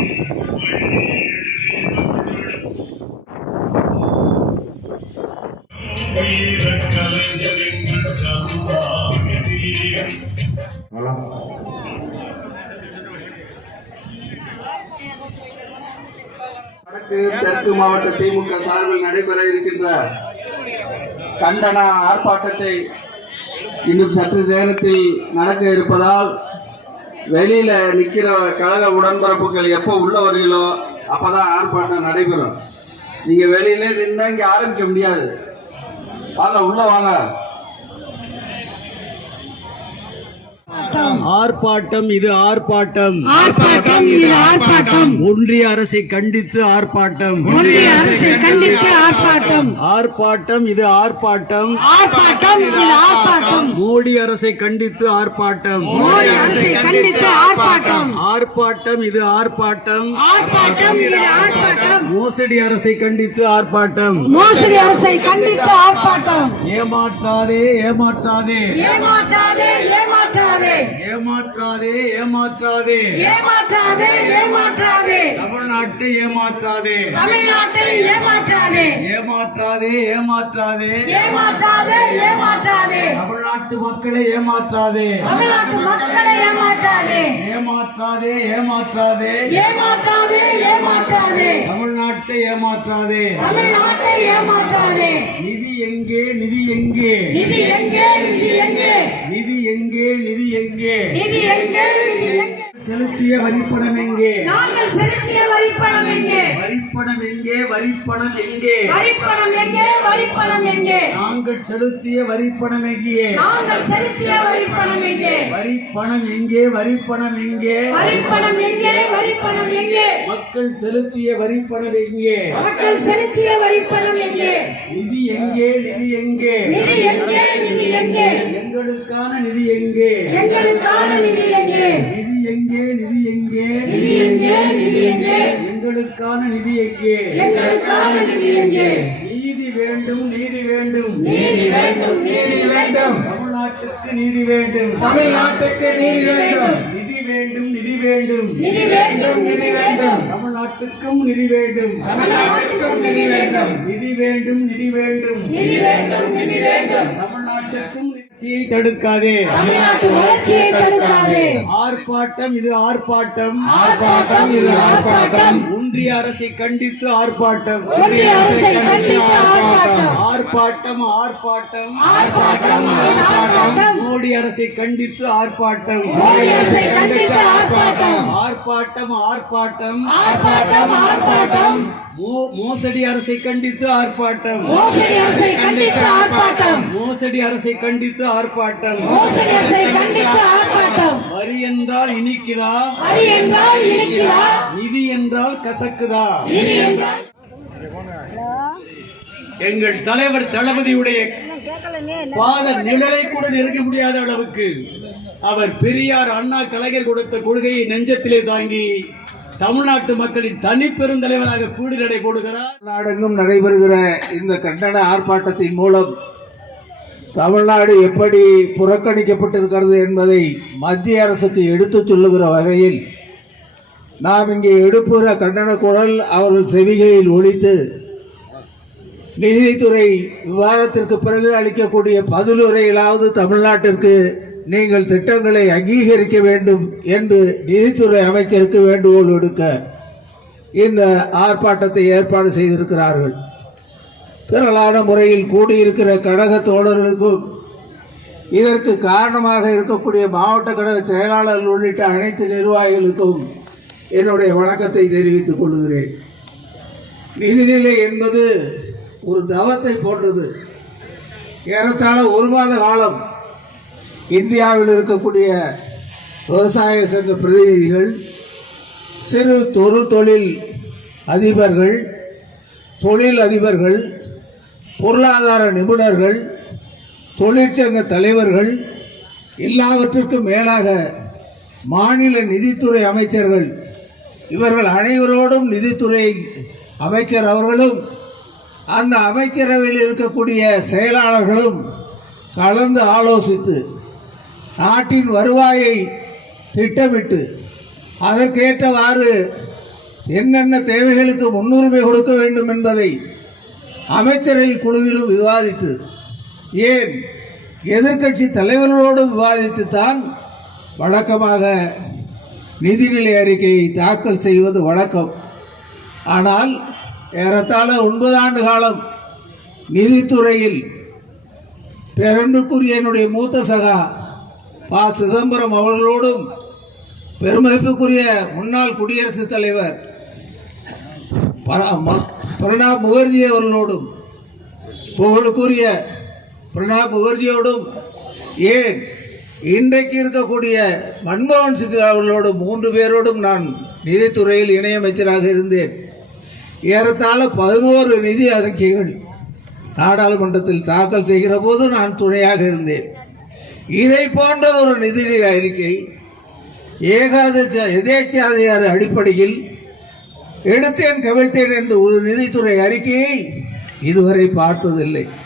தெற்கு மாவட்ட திமுக சார்பில் நடைபெற இருக்கின்ற கண்டன ஆர்ப்பாட்டத்தை இன்னும் சற்று நேரத்தில் நடக்க இருப்பதால் வெளியில நிக்கிற கழக உடன்பிறப்புகள் எப்போ உள்ள வருகிறோ அப்பதான் ஆர்ப்பாட்டம் நடைபெறும். நீங்க வெளியில நின்று இங்க ஆரம்பிக்க முடியாது. வாங்க, உள்ள வாங்க. ஆர்ப்பாட்டம் இது ஆர்ப்பாட்டம். ஆர்ப்பாட்டம் இது ஆர்ப்பாட்டம். ஒன்றிய அரசை கண்டித்து ஆர்ப்பாட்டம். ஒன்றிய அரசை கண்டித்து ஆர்ப்பாட்டம். ஆர்ப்பாட்டம் இது ஆர்ப்பாட்டம். ஆர்ப்பாட்டம் இது ஆர்ப்பாட்டம். மோடி அரசை கண்டித்து ஆர்ப்பாட்டம். மோடி அரசை கண்டித்து ஆர்ப்பாட்டம். ஆர்ப்பாட்டம் இது ஆர்ப்பாட்டம். ஆர்ப்பாட்டம் இது ஆர்ப்பாட்டம். மோசடி அரசை கண்டித்து ஆர்ப்பாட்டம். மோசடி அரசை கண்டித்து ஆர்ப்பாட்டம். ஏமாற்றாதே ஏமாற்றாதே ஏமாற்றாதே ஏமாற்றாதே ஏமாற்றாதே ஏமாற்றாதே ஏமாற்றாதே ஏமாற்றாதே தமிழ்நாட்டை ஏமாற்றாதே. தமிழ்நாட்டை ஏமாற்றாதே ஏமாற்றாதே ஏமாற்றாதே ஏமாற்றாதே ஏமாற்றாதே தமிழ்நாட்டு மக்களை ஏமாற்றாதே. தமிழ்நாட்டு மக்களை ஏமாற்றாதே ஏமாற்றாதே ஏமாற்றாதே ஏமாற்றாதே ஏமாற்றாதே தமிழ்நாட்டை ஏமாற்றாதே. தமிழ்நாட்டை ஏமாற்றாதே. நிதி எங்கே நிதி எங்கே நிதி எங்கே நிதி எங்கே நிதி எங்கே நிதி எங்கே நிதி எங்கே நிதி எங்கே செலுத்திய வரிப்பணம் எங்கே? நாங்கள் செலுத்திய வரிப்பணம் எங்கே? வரிப்பணம் எங்கே? வரிப்பணம் எங்கே? வரிப்பணம் எங்கே? வரிப்பணம் எங்கே? நாங்கள் செலுத்திய வரிப்பணம் எங்கே? நாங்கள் செலுத்திய வரிப்பணம் எங்கே? வரிப்பணம் எங்கே? வரிப்பணம் எங்கே? வரிப்பணம் எங்கே? வரிப்பணம் எங்கே? மக்கள் செலுத்திய வரிப்பணம் எங்கே? மக்கள் செலுத்திய வரிப்பணம் எங்கே? நிதி எங்கே? நிதி எங்கே? நிதி எங்கே? நிதி எங்கே? எங்களுக்கான நிதி எங்கே? எங்களுக்கான நிதி எங்கே? நிதி எங்கே? நிதி எங்கே? நிதி எங்கே? நிதி எங்கே? எங்களுக்கான நிதி எங்கே? எங்களுக்கான நிதி எங்கே? நீதி வேண்டும் நீதி வேண்டும் நீதி வேண்டும் நீதி வேண்டும். தமிழ்நாட்டுக்கு நீதி வேண்டும். தமிழ்நாட்டுக்கு நீதி வேண்டும். நிதி வேண்டும் நிதி வேண்டும் நிதி வேண்டும் நிதி வேண்டும். தமிழ்நாட்டுக்கும் நிதி வேண்டும். தமிழ்நாட்டுக்கும் நிதி வேண்டும். நிதி வேண்டும் நிதி வேண்டும் நிதி வேண்டும் நிதி வேண்டும். தமிழ்நாட்டுக்கும் நிதியை தடுக்காதே. தமிழ்நாட்டு வளர்ச்சியை தடுக்காதே. ஆர்ப்பாட்டம் இது ஆர்ப்பாட்டம். ஆர்ப்பாட்டம் இது ஆர்ப்பாட்டம். ஒன்றிய அரசை கண்டித்து ஆர்ப்பாட்டம். ஒன்றிய அரசை கண்டித்து ஆர்ப்பாட்டம். ஆர்ப்பாட்டம் ஆர்ப்பாட்டம் ஆர்ப்பாட்டம் ஆர்ப்பாட்டம். மோடி அரசை கண்டித்து ஆர்ப்பாட்டம். மோடி அரசை கண்டித்து ஆர்ப்பாட்டம். ஆர்ப்பாட்டம் ஆர்ப்பாட்டம் ஆர்ப்பாட்டம் ஆர்ப்பாட்டம். மோசடி அரசை கண்டித்து ஆர்ப்பாட்டம். மோசடி அரசை கண்டித்து ஆர்ப்பாட்டம். மோசடி அரசை கண்டித்து ஆர்ப்பாட்டம். மோசடி அரசை கண்டித்து ஆர்ப்பாட்டம். வரி என்றால் இனிக்குதா? வரி என்றால் இனிக்குதா? நிதி என்றால் கசக்குதா? நிதி என்றால் எங்கள் தலைவர் தளபதியுடைய பாத நிழலை கூட நெருங்க முடியாத அளவுக்கு அவர் பெரியார் அண்ணா கலைஞர் கொடுத்த கொள்கையை நெஞ்சத்திலே தாங்கி தமிழ்நாட்டு மக்களின் தனிப்பெருந்தலைவராக பீடுநடை போடுகிறார். நாடெங்கும் நடைபெறுகிற இந்த கண்டன ஆர்ப்பாட்டத்தின் மூலம் தமிழ்நாடு எப்படி புறக்கணிக்கப்பட்டிருக்கிறது என்பதை மத்திய அரசுக்கு எடுத்துச் சொல்லுகிற வகையில் நாம் இங்கே எழுப்புகிற கண்டன குரல் அவர்கள் செவிகளில் ஒலித்து நீதித்துறை விவாதத்திற்கு பிறகு அளிக்கக்கூடிய பதிலுரையிலாவது தமிழ்நாட்டிற்கு நீங்கள் திட்டங்களை அங்கீகரிக்க வேண்டும் என்று நீதித்துறை அமைச்சருக்கு வேண்டுகோள் விடுக்க இந்த ஆர்ப்பாட்டத்தை ஏற்பாடு செய்திருக்கிறார்கள். திரளான முறையில் கூடியிருக்கிற கழக தோழர்களுக்கும் இதற்கு காரணமாக இருக்கக்கூடிய மாவட்ட கழக செயலாளர்கள் உள்ளிட்ட அனைத்து நிர்வாகிகளுக்கும் என்னுடைய வணக்கத்தை தெரிவித்துக் கொள்கிறேன். நிதிநிலை என்பது ஒரு தவத்தை போன்றது. ஏறத்தாழ ஒரு மாத காலம் இந்தியாவில் இருக்கக்கூடிய விவசாய சங்க பிரதிநிதிகள், சிறு தொழில் அதிபர்கள், தொழில் அதிபர்கள், பொருளாதார நிபுணர்கள், தொழிற்சங்க தலைவர்கள், எல்லாவற்றிற்கும் மேலாக மாநில நிதித்துறை அமைச்சர்கள், இவர்கள் அனைவரோடும் நிதித்துறை அமைச்சர் அவர்களும் அந்த அமைச்சரவையில் இருக்கக்கூடிய செயலாளர்களும் கலந்து ஆலோசித்து நாட்டின் வருவாயை திட்டமிட்டு அதற்கேற்றவாறு என்னென்ன தேவைகளுக்கு முன்னுரிமை கொடுக்க வேண்டும் என்பதை அமைச்சரவை குழுவிலும் விவாதித்து, ஏன் எதிர்க்கட்சி தலைவர்களோடு விவாதித்துத்தான் வழக்கமாக நிதிநிலை அறிக்கையை தாக்கல் செய்வது வழக்கம். ஆனால் ஏறத்தாழ 9 ஆண்டு காலம் நிதித்துறையில் பெருமைக்குரிய என்னுடைய மூத்த சகா ப. சிதம்பரம் அவர்களோடும், பெருமதிப்புக்குரிய முன்னாள் குடியரசுத் தலைவர் பிரணாப் முகர்ஜி அவர்களோடும், புகழுக்குரிய பிரணாப் முகர்ஜியோடும், ஏன் இன்றைக்கு இருக்கக்கூடிய மன்மோகன் சிங் அவர்களோடும் 3 பேரோடும் நான் நிதித்துறையில் இணையமைச்சராக இருந்தேன். ஏறத்தாழ 11 நிதி அறிக்கைகள் நாடாளுமன்றத்தில் தாக்கல் செய்கிற போது நான் துணையாக இருந்தேன். இதை போன்ற ஒரு நிதி அறிக்கை எதேச்சாதிகார அடிப்படையில் எடுத்தேன் கவிழ்த்தேன் என்ற ஒரு நிதித்துறை அறிக்கையை இதுவரை பார்த்ததில்லை.